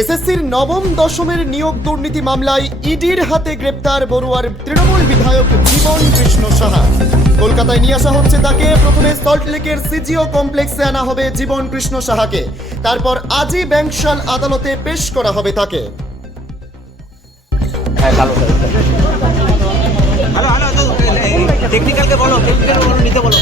এসএসসির নবম দশমের নিয়োগ দুর্নীতি মামলায় ইডির হাতে গ্রেপ্তার বড়ুয়ার তৃণমূল বিধায়ক জীবন কৃষ্ণ সাহা। কলকাতায় নিয়ে আসা হচ্ছে তাকে। প্রথমে সল্টলেকের সিজিও কমপ্লেক্সে আনা হবে জীবন কৃষ্ণ সাহাকে, তারপর আজই ব্যাংকশাল আদালতে পেশ করা হবে তাকে। টেকনিক্যালকে বলো, নিতে বলো।